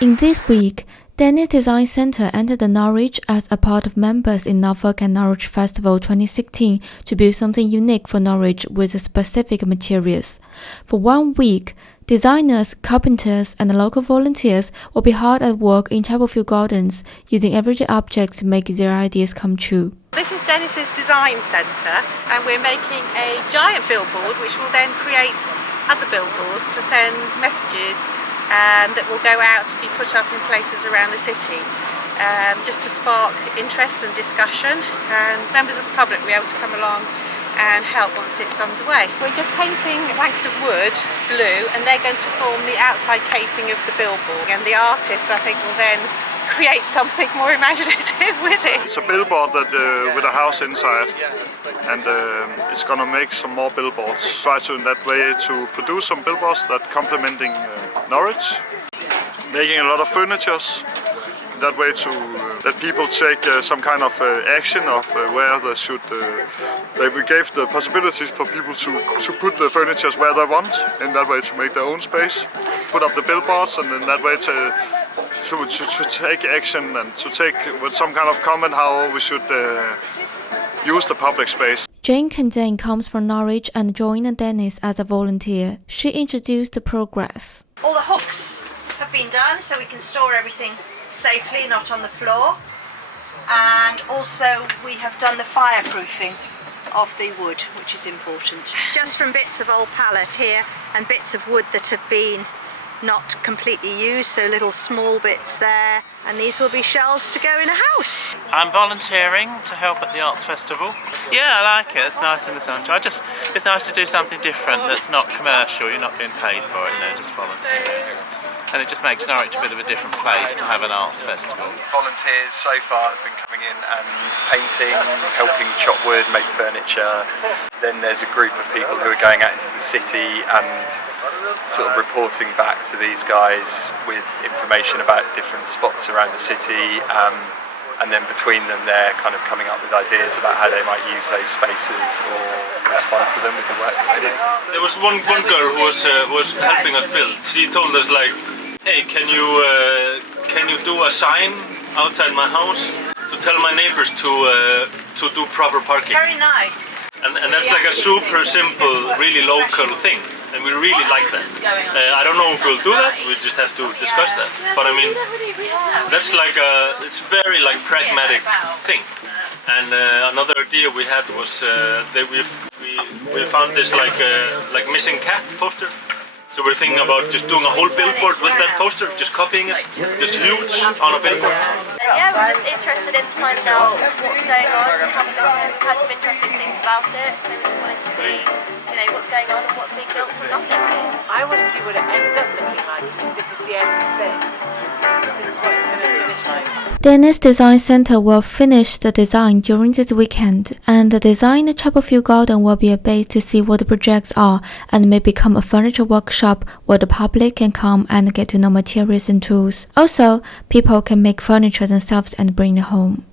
In this week, Dennis Design Center entered the Norwich as a part of members in Norfolk and Norwich Festival 2016 to build something unique for Norwich with specific materials. For 1 week, designers, carpenters, and local volunteers will be hard at work in Chapelfield Gardens using everyday objects to make their ideas come true. This is Dennis's Design Centre, and we're making a giant billboard which will then create other billboards to send messages that will go out to be put up in places around the city, just to spark interest and discussion, and members of the public will be able to come along and help once it's underway. We're just painting planks of wood blue, and they're going to form the outside casing of the billboard, and the artists, I think, will then create something more imaginative with it. It's a billboard that with a house inside, and it's gonna make some more billboards. Try to in that way to produce some billboards that complementing Norwich, making a lot of furnitures. That way to that people take some kind of action of where they should. We gave the possibilities for people to put the furnitures where they want, in that way to make their own space, put up the billboards, and in that way to take action and to take with some kind of comment how we should use the public space. Jane Kendane comes from Norwich and joined Dennis as a volunteer. She introduced the progress. All the hooks have been done so we can store everything safely, not on the floor. And also we have done the fireproofing of the wood, which is important. Just from bits of old pallet here and bits of wood that have been not completely used, so little small bits there, and these will be shelves to go in a house. I'm volunteering to help at the Arts Festival. Yeah, I like it, it's nice in the sunshine. It's nice to do something different that's not commercial, you're not being paid for it, just volunteering. And it just makes Norwich a bit of a different place to have an arts festival. Volunteers so far have been coming in and painting, helping chop wood, make furniture. Then there's a group of people who are going out into the city and sort of reporting back to these guys with information about different spots around the city. And then between them they're kind of coming up with ideas about how they might use those spaces or respond to them with the work that they do. There was one girl who was helping us build. She told us like, hey, can you do a sign outside my house to tell my neighbors to do proper parking? It's very nice. And that's like a super simple, really local thing, and we really like that. I don't know if we'll do that. We just have to discuss that. But I mean, that's like it's very like pragmatic thing. And another idea we had was that we found this like missing cat poster. So we're thinking about just doing a whole billboard with that poster, just copying it, just huge on a billboard. Yeah, we're just interested in finding out what's going on, having had some interesting things about it, so we just wanted to see, what's going on and what's being built from nothing. I want to see what it ends up looking like. This is the end bit. This is what it's going to finish like. Dennis Design Center will finish the design during this weekend, and the design at Chapelfield Garden will be a base to see what the projects are and may become a furniture workshop where the public can come and get to know materials and tools. Also, people can make furniture themselves and bring it home.